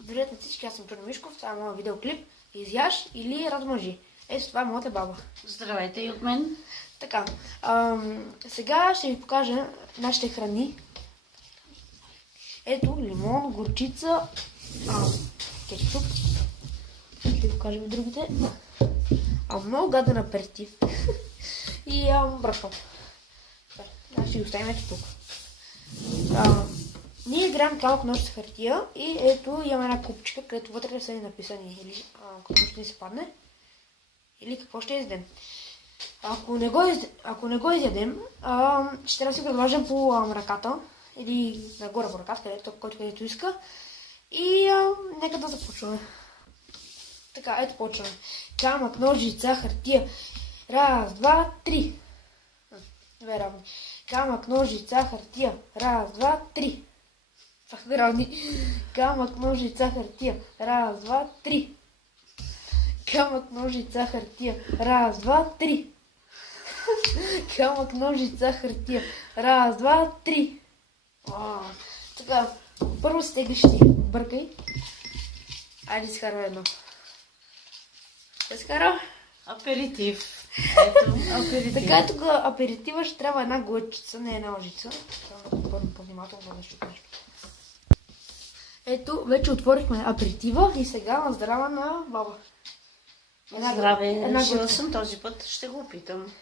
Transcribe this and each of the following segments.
Здравейте на всички, аз съм Чудо Мишков, това е моят видеоклип "Изяж или размножи". Ето това е моята баба. Здравейте и от мен. Така, сега ще ви покажа нашите храни. Ето лимон, горчица, кетчуп. Ще ви покажа и другите. Много гаден аперитив. И брашно. Ще ги оставим ето тук. Ние играем камък ножица хартия и ето имаме една купчика, където вътре са ни написани или какво ще ни се падне, или какво ще изядем. Ако не го изядем, ще трябва да си предложим по ръката или нагоре по ръката, където иска. И нека да започваме. Така, ето почваме. Камък, ножица, хартия. Раз, два, три. Две равни. Камък, ножица, хартия. Раз, два, три. Две равни. Камък, ножица, хартия. Раз, два, три. Камък, ножица, хартия. Раз, два, три. Камък, ножица, хартия. Раз, два, три. Така, първо стеглиш ти. Бъркай. Айде изкарва едно. Ще изкара? Аперитив. Ето, аперитив. Така, ето аперитива ще трябва една глъчица, не една лъжица. Трябва да по-внимателно да нещо нещо. Ето, вече отворихме аперитива и сега на здрава на баба. Здраве, решила съм този път, ще го опитам.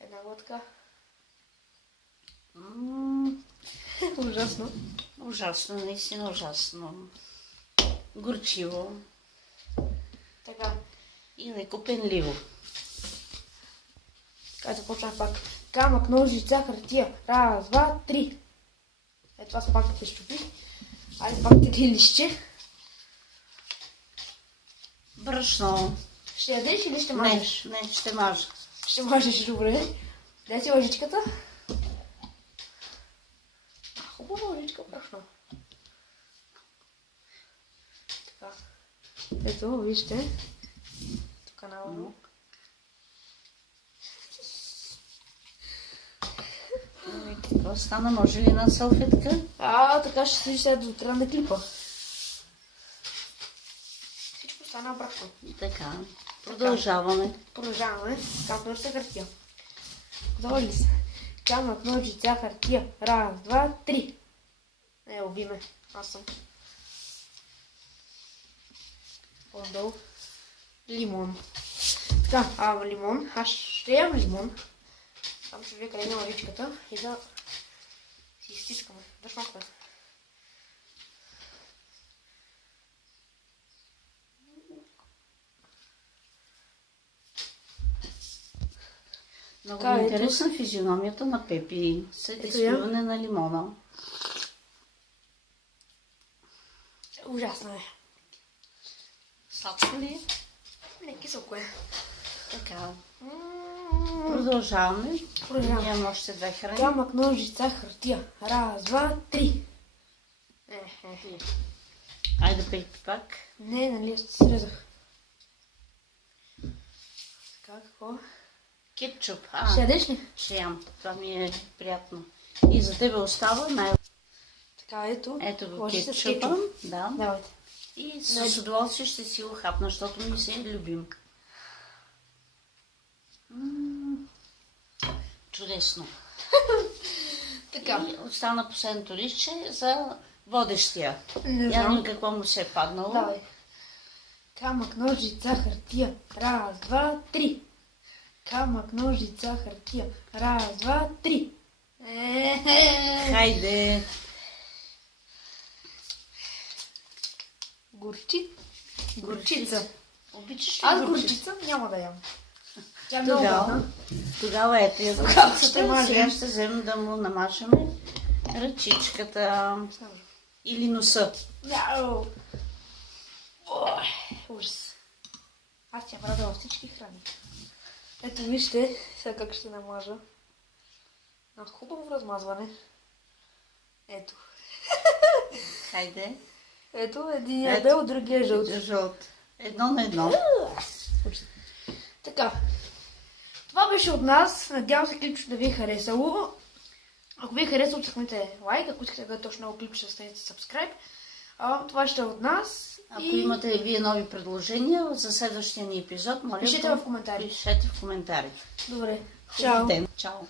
Една глътка. Ужасно. Ужасно, наистина ужасно. Горчиво. Така. И леко пенливо. Така, започнах пак. Камък, ножица, хартия. Раз, два, три. Ето това пак ще щупи. Айде пак три лище. Брашно. Ще ядеш или ще мажеш? Не, ще мажа. Ще мажеш, добре. Дай си лъжичката. Хубава лъжичка, брашно. Така. Ето, вижте. Тук наложно. Какво стана? Може ли на салфетка? Така ще си сега до края на клипа. Всичко стана брашно. Така. Продължаваме. Продължаваме. Камък, ножица, хартия. Готова ли са? Камък, ножица, хартия. Раз, два, три. Убиме. Аз съм. По-долу. Лимон. Така, лимон. Аз ще ям лимон. Само ще вие къде на лъжичката и да си изтискаме. Да шмакваме. Много ми интересна физиономията на Пепи след изпиване на лимона. Ужасно е. Сладко ли е? Не, киселко е. Така. Продължаваме. Имам още две храни. Камък, ножица, хартия. Раз, два, три. Айде Пепи пак. Не, нали, аз се срезах. Така, какво? Кетчуп. Ще ядеш ли? Ще ям. Това ми е приятно. И за тебе остава Така, ето. Ето го Ложи кетчупа. Да. Давайте. И с удоволствие ще си го хапна, защото ми се любим. Чудесно. Така. И остана последното листче за водещия. Не Явно знам. какво му се е паднало. Давай. Камък, ножица, хартия. Раз, два, три. Камък, ножица, хартия. Раз, два, три. Хайде. Горчица. Обичаш ли Аз горчица няма да ям. Тя е много гадна. Тогава ето я горчицата. Сега ще вземем да му намажеме ръчичката или носа. Ужас. Аз тя правя във всички храни. Ето вижте сега как ще намажа. На хубаво размазване. Ето. Хайде. Ето, един е бел, другия е жълт. Жълт. Едно на едно. Така. Това беше от нас. Надявам се клипчето да ви е харесало. Ако ви е харесало, цъкнете лайк, ако искате да гледате точно много клип, ще станете subscribe. Това ще е от нас. Ако имате и вие нови предложения за следващия ни епизод, моля Пишете в коментари. Пишете в коментарите. Добре. Чао. Чао.